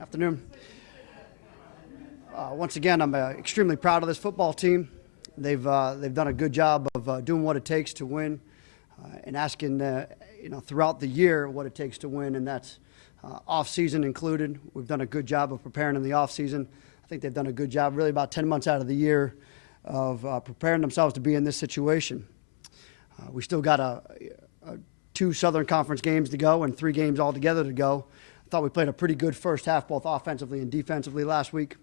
Afternoon. Once again, I'm extremely proud of this football team. They've done a good job of doing what it takes to win, and asking throughout the year what it takes to win, and that's off season included. We've done a good job of preparing in the off season. I think they've done a good job, really about 10 months out of the year, of preparing themselves to be in this situation. We still got two Southern Conference games to go and 3 games altogether to go. I thought we played a pretty good first half, both offensively and defensively last week.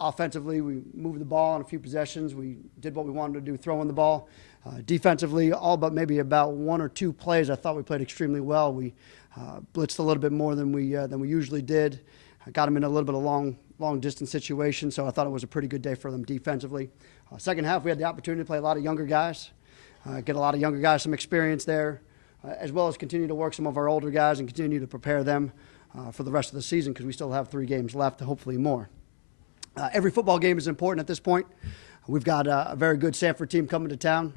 Offensively, we moved the ball on a few possessions. We did what we wanted to do, throwing the ball. Defensively, all but maybe about 1 or 2 plays, I thought we played extremely well. We blitzed a little bit more than we usually did. I got them in a little bit of long distance situation, so I thought it was a pretty good day for them defensively. Second half, we had the opportunity to play a lot of younger guys, get a lot of younger guys some experience there, as well as continue to work some of our older guys and continue to prepare them for the rest of the season, because we still have 3 games left, hopefully more. Every football game is important at this point. We've got a very good Sanford team coming to town.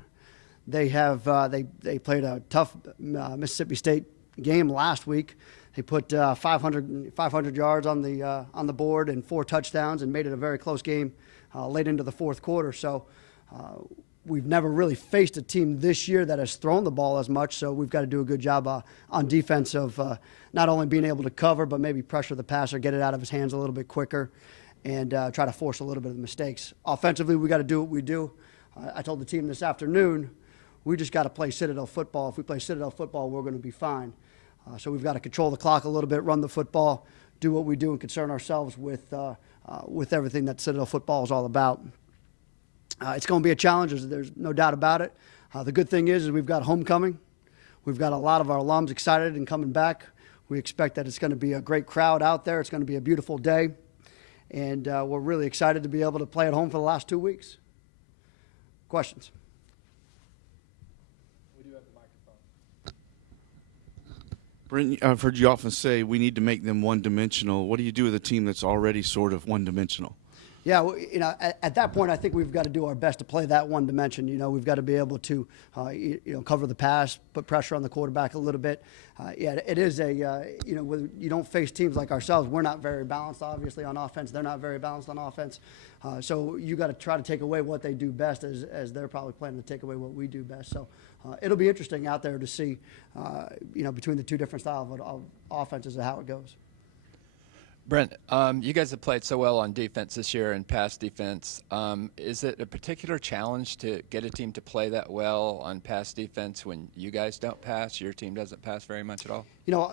They played a tough Mississippi State game last week. They put 500 yards on the board and 4 touchdowns and made it a very close game late into the fourth quarter. So we've never really faced a team this year that has thrown the ball as much, so we've got to do a good job on defense of not only being able to cover, but maybe pressure the passer, get it out of his hands a little bit quicker, and try to force a little bit of mistakes. Offensively, we got to do what we do. I told the team this afternoon, we just got to play Citadel football. If we play Citadel football, we're going to be fine. So we've got to control the clock a little bit, run the football, do what we do, and concern ourselves with everything that Citadel football is all about. It's going to be a challenge. There's no doubt about it. The good thing is we've got homecoming. We've got a lot of our alums excited and coming back. We expect that it's going to be a great crowd out there. It's going to be a beautiful day. And we're really excited to be able to play at home for the last 2 weeks. Questions? We do have the microphone. Brent, I've heard you often say we need to make them one-dimensional. What do you do with a team that's already sort of one-dimensional? Yeah, well, at that point, I think we've got to do our best to play that one dimension. We've got to be able to, cover the pass, put pressure on the quarterback a little bit. It is when you don't face teams like ourselves, we're not very balanced, obviously, on offense. They're not very balanced on offense. So you got to try to take away what they do best, as they're probably planning to take away what we do best. So it'll be interesting out there to see, between the 2 different styles of offenses and how it goes. Brent, you guys have played so well on defense this year and pass defense. Is it a particular challenge to get a team to play that well on pass defense when you guys don't pass, your team doesn't pass very much at all?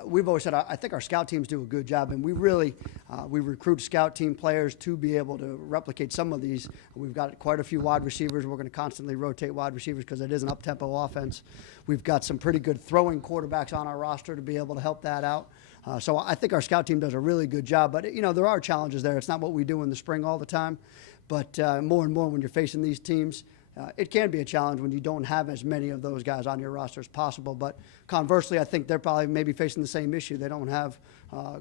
We've always said I think our scout teams do a good job, and we really we recruit scout team players to be able to replicate some of these. We've got quite a few wide receivers. We're going to constantly rotate wide receivers because it is an up-tempo offense. We've got some pretty good throwing quarterbacks on our roster to be able to help that out. So I think our scout team does a really good job. But, there are challenges there. It's not what we do in the spring all the time. But more and more when you're facing these teams, it can be a challenge when you don't have as many of those guys on your roster as possible. But conversely, I think they're probably maybe facing the same issue. They don't have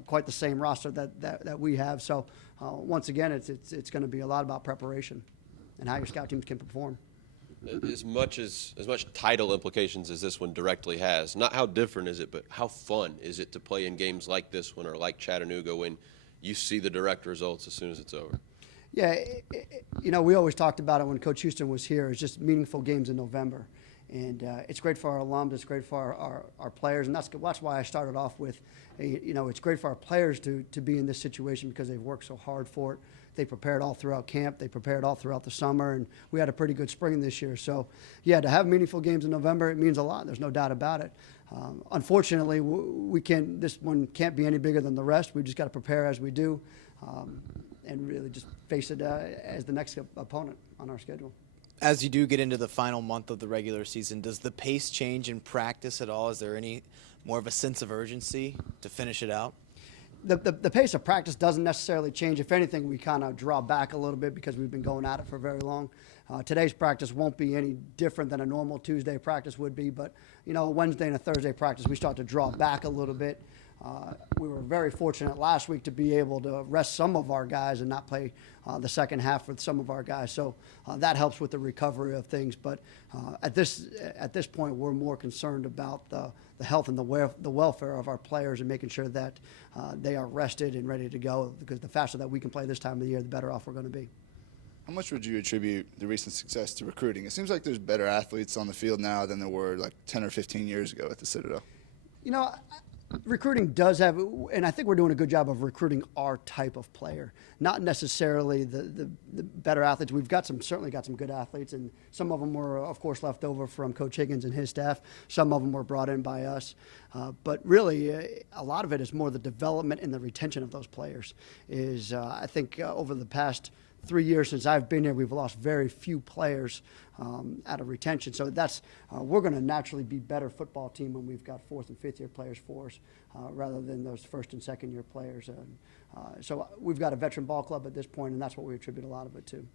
quite the same roster that we have. So once again, it's going to be a lot about preparation and how your scout teams can perform. As much title implications as this one directly has, not how different is it, but how fun is it to play in games like this one or like Chattanooga when you see the direct results as soon as it's over? Yeah, we always talked about it when Coach Houston was here. It's just meaningful games in November. And it's great for our alums. It's great for our players. And that's why I started off with, it's great for our players to be in this situation because they've worked so hard for it. They prepared all throughout camp. They prepared all throughout the summer. And we had a pretty good spring this year. So, yeah, to have meaningful games in November, it means a lot. There's no doubt about it. Unfortunately, this one can't be any bigger than the rest. We just got to prepare as we do and really just face it as the next opponent on our schedule. As you do get into the final month of the regular season, does the pace change in practice at all? Is there any more of a sense of urgency to finish it out? The pace of practice doesn't necessarily change. If anything, we kind of draw back a little bit because we've been going at it for very long. Today's practice won't be any different than a normal Tuesday practice would be, but, Wednesday and a Thursday practice, we start to draw back a little bit. We were very fortunate last week to be able to rest some of our guys and not play the second half with some of our guys. So that helps with the recovery of things. But at this point, we're more concerned about the health and the welfare of our players and making sure that they are rested and ready to go, because the faster that we can play this time of the year, the better off we're going to be. How much would you attribute the recent success to recruiting? It seems like there's better athletes on the field now than there were like 10 or 15 years ago at the Citadel. You know, recruiting does have, and I think we're doing a good job of recruiting our type of player, not necessarily the better athletes. We've certainly got some good athletes, and some of them were, of course, left over from Coach Higgins and his staff. Some of them were brought in by us. But really, a lot of it is more the development and the retention of those players. I think over the past 3 years since I've been here, we've lost very few players out of retention. So we're going to naturally be better football team when we've got fourth and fifth year players for us rather than those first and second year players. So we've got a veteran ball club at this point, and that's what we attribute a lot of it to.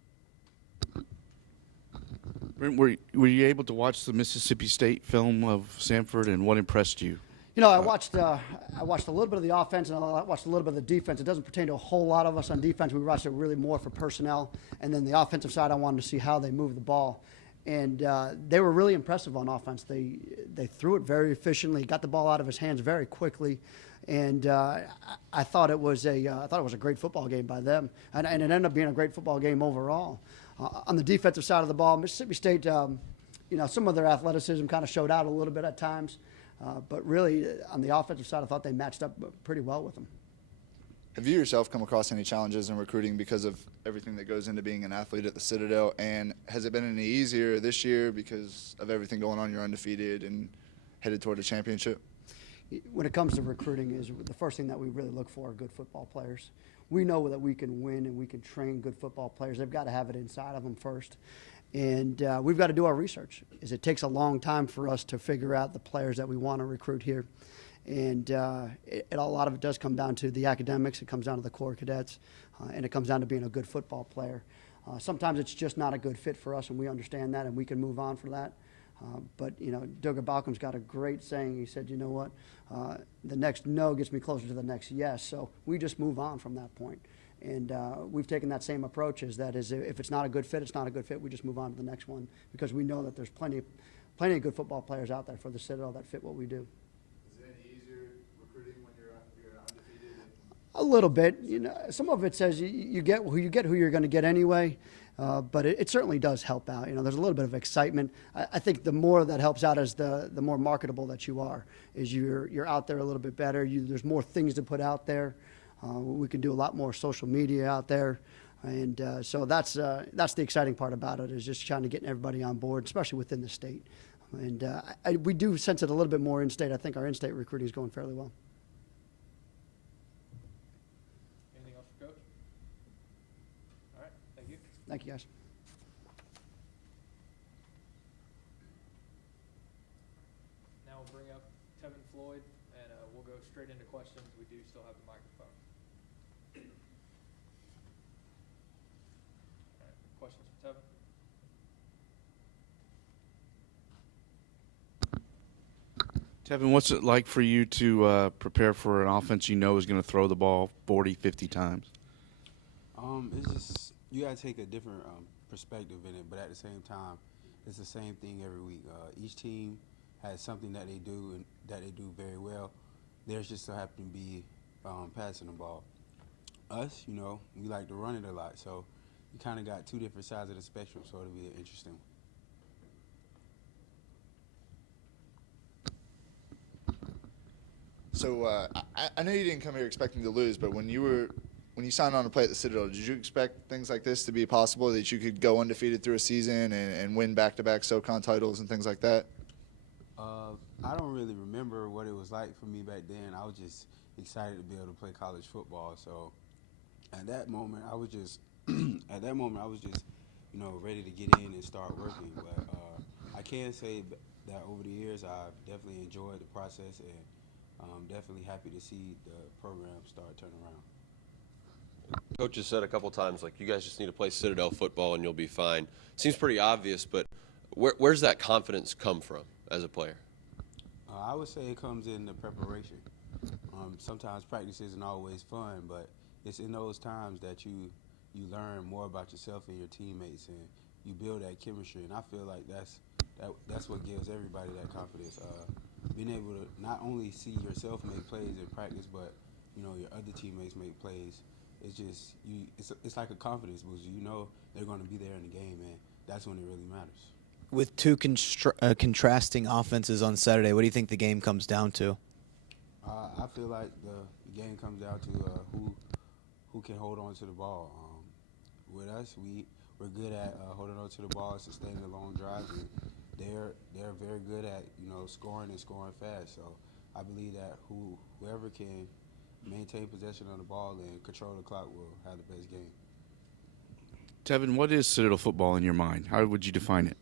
Brent, were you able to watch the Mississippi State film of Samford, and what impressed you? You know, I watched a little bit of the offense and I watched a little bit of the defense. It doesn't pertain to a whole lot of us on defense. We watched it really more for personnel. And then the offensive side, I wanted to see how they moved the ball. And they were really impressive on offense. They threw it very efficiently, got the ball out of his hands very quickly. And I thought it was a great football game by them. And it ended up being a great football game overall. On the defensive side of the ball, Mississippi State, some of their athleticism kind of showed out a little bit at times. But really, on the offensive side, I thought they matched up pretty well with them. Have you yourself come across any challenges in recruiting because of everything that goes into being an athlete at the Citadel? And has it been any easier this year because of everything going on? You're undefeated and headed toward a championship. When it comes to recruiting, is the first thing that we really look for are good football players. We know that we can win and we can train good football players. They've got to have it inside of them first. And we've got to do our research. It takes a long time for us to figure out the players that we want to recruit here. And a lot of it does come down to the academics. It comes down to the core cadets. And it comes down to being a good football player. Sometimes it's just not a good fit for us, and we understand that, and we can move on from that. But Duggar Balcom's got a great saying. He said, you know what, the next no gets me closer to the next yes. So we just move on from that point. And we've taken that same approach, if it's not a good fit, it's not a good fit. We just move on to the next one because we know that there's plenty of good football players out there for the Citadel that fit what we do. Is it any easier recruiting when you're undefeated? A little bit. Some of it says you get who you're going to get anyway. But it certainly does help out. There's a little bit of excitement. I think the more that helps out is the more marketable that you are. Is you're out there a little bit better. There's more things to put out there. We can do a lot more social media out there, and so that's the exciting part about it, is just trying to get everybody on board, especially within the state. And we do sense it a little bit more in-state. I think our in-state recruiting is going fairly well. Anything else for Coach? All right, thank you. Thank you, guys. Now we'll bring up Tevin Floyd, and we'll go straight into questions. We do still have the microphone. All right, questions for Tevin? Tevin, what's it like for you to prepare for an offense is going to throw the ball 40, 50 times? It's just you gotta take a different perspective in it, but at the same time, it's the same thing every week. Each team has something that they do and that they do very well. Theirs just so happen to be passing the ball. Us, we like to run it a lot, so you kind of got two different sides of the spectrum, so it'll be interesting. So I know you didn't come here expecting to lose, but when you signed on to play at the Citadel, did you expect things like this to be possible, that you could go undefeated through a season and win back-to-back SoCon titles and things like that? I don't really remember what it was like for me back then. I was just excited to be able to play college football. So at that moment, I was just ready to get in and start working. But I can say that over the years, I've definitely enjoyed the process, and I'm definitely happy to see the program start turning around. Coach has said a couple times, like, you guys just need to play Citadel football and you'll be fine. Seems pretty obvious, but where's that confidence come from as a player? I would say it comes in the preparation. Sometimes practice isn't always fun, but it's in those times that you learn more about yourself and your teammates, and you build that chemistry. And I feel like that's what gives everybody that confidence. Being able to not only see yourself make plays in practice, but your other teammates make plays. It's just it's like a confidence boost. You know they're going to be there in the game, and that's when it really matters. With two contrasting offenses on Saturday, what do you think the game comes down to? I feel like the game comes down to who can hold on to the ball. With us, we're good at holding on to the ball, sustaining the long drives, and they're very good at scoring and scoring fast. So I believe that whoever can maintain possession of the ball and control the clock will have the best game. Tevin, what is Citadel football in your mind? How would you define it?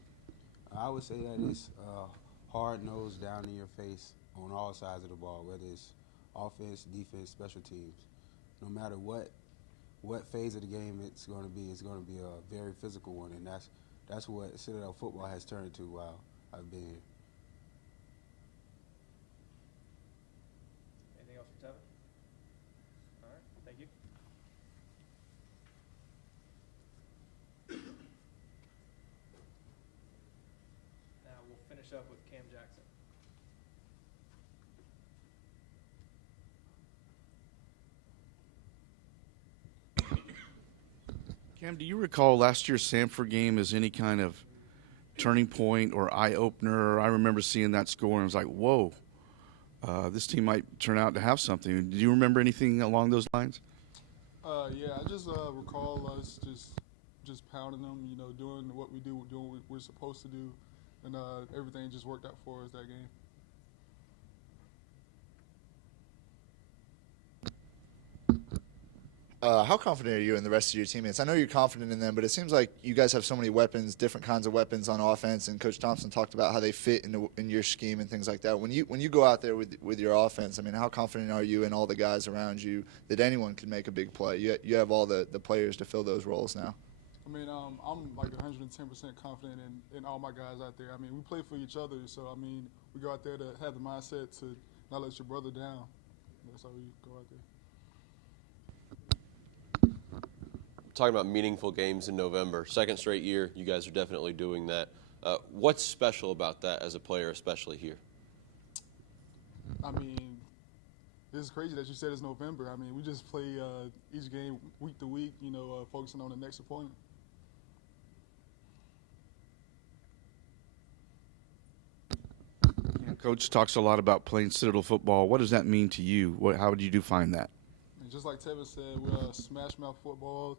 I would say that it's hard-nosed, down in your face on all sides of the ball, whether it's offense, defense, special teams. No matter what phase of the game it's going to be a very physical one, and that's what Citadel football has turned to while I've been here. Anything else for Tevin? All right, thank you. Now we'll finish up with Cam Jackson. Cam, do you recall last year's Sanford game as any kind of turning point or eye-opener? I remember seeing that score and I was like, whoa, this team might turn out to have something. Do you remember anything along those lines? Yeah, I just recall us just pounding them, doing what we do, doing what we're supposed to do, and everything just worked out for us that game. How confident are you in the rest of your teammates? I know you're confident in them, but it seems like you guys have so many weapons, different kinds of weapons on offense. And Coach Thompson talked about how they fit in your scheme and things like that. When you go out there with your offense, I mean, how confident are you in all the guys around you that anyone can make a big play? You have all the players to fill those roles now. I mean, I'm like 110% confident in all my guys out there. I mean, we play for each other, so I mean, we go out there to have the mindset to not let your brother down. That's how we go out there. Talking about meaningful games in November, second straight year, you guys are definitely doing that. What's special about that as a player, especially here? I mean, this is crazy that you said it's November. I mean, we just play each game week to week, focusing on the next opponent. Coach talks a lot about playing Citadel football. What does that mean to you? How would you define that? And just like Tevin said, we're smash mouth football,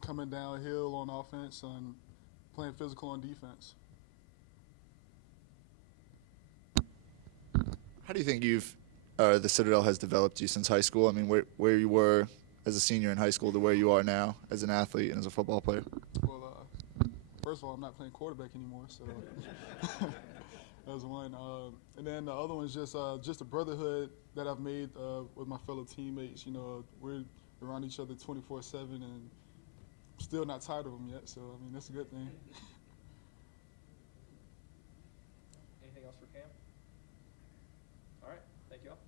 coming downhill on offense and playing physical on defense. How do you think the Citadel has developed you since high school? I mean, where you were as a senior in high school to where you are now as an athlete and as a football player? Well, first of all, I'm not playing quarterback anymore, so that's one. And then the other one is just a brotherhood that I've made with my fellow teammates. We're around each other 24/7 and still not tired of them yet. So I mean, that's a good thing. Anything else for Cam? All right, thank you all.